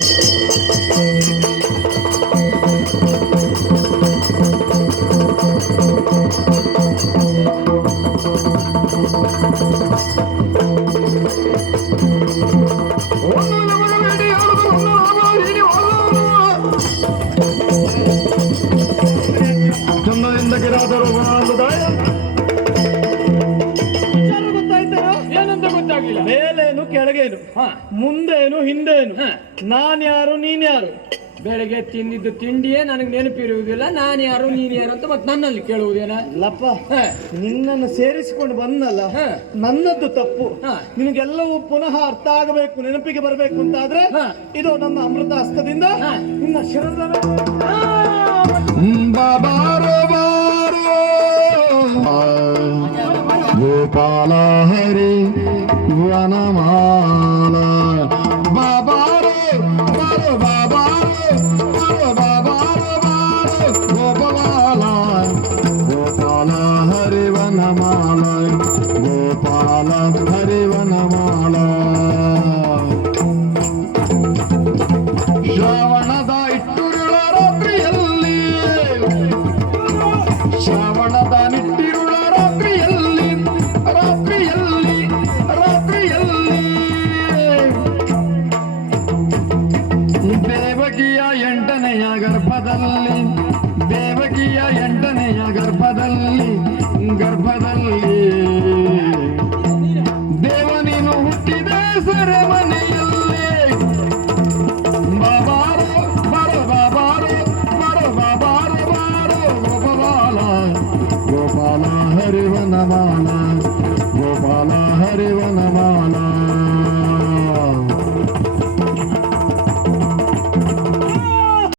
Müzik ಮೇಲೇನು ಕೆಳಗೇನು ಮುಂದೇನು ಹಿಂದೇನು ನಾನ್ ಯಾರು ನೀನ್ ಯಾರು ಬೆಳಗ್ಗೆ ತಿಂದಿದ್ದು ತಿಂಡಿಯೇ ನನಗೆ ನೆನಪಿರುವುದಿಲ್ಲ ನಾನು ಯಾರು ನೀನು ಯಾರು ಅಂತ ಮತ್ತೆ ನನ್ನಲ್ಲಿ ಕೇಳುವುದೇನ ಇಲ್ಲಪ್ಪ ನಿನ್ನನ್ನು ಸೇರಿಸಿಕೊಂಡು ಬಂದಲ್ಲ ನನ್ನದ್ದು ತಪ್ಪು ನಿನಗೆಲ್ಲವೂ ಪುನಃ ಅರ್ಥ ಆಗಬೇಕು ನೆನಪಿಗೆ ಬರಬೇಕು ಅಂತಾದ್ರೆ ಇದು ನಮ್ಮ ಅಮೃತ ಹಸ್ತದಿಂದ ನಿನ್ನ ಶರಣ ಗೋಪಾಲ ಹರಿ ವನಮಾಲ ಬಾಬಾರೋ ಬಾರೋ ಬಾಬಾರೋ ಬಾರೋ ಬಾಬಾರೋ ಬಾರೋ ಗೋಪಾಲ ಗೋಪಾಲ ಹರಿ ವನಮಾಲ ಗೋಪಾಲ ಹರಿ ವನಮಾಲ ಶ್ರಾವಣದ ಇಟ್ಟುರುಳ ರಾತ್ರಿಯಲ್ಲಿ ಶ್ರಾವಣದ ನಿಟ್ಟಿರುಳ ಎಂಟನೆಯ ಗರ್ಭದಲ್ಲಿ ದೇವಕಿಯ ಎಂಟನೆಯ ಗರ್ಭದಲ್ಲಿ ಗರ್ಭದಲ್ಲಿ ದೇವನೀನು ಹುಟ್ಟಿದ ಸರಮನೆಯಲ್ಲಿ ಬಾಬಾರು ಬಾರೋ ಬಾಬಾರು ಬಾರೋ ಬಾಬಾರೋ ಬಾರೋ ಗೋಪಾಲ ಹರಿವನ ಬಾಲ ಗೋಪಾಲ ಹರಿವನ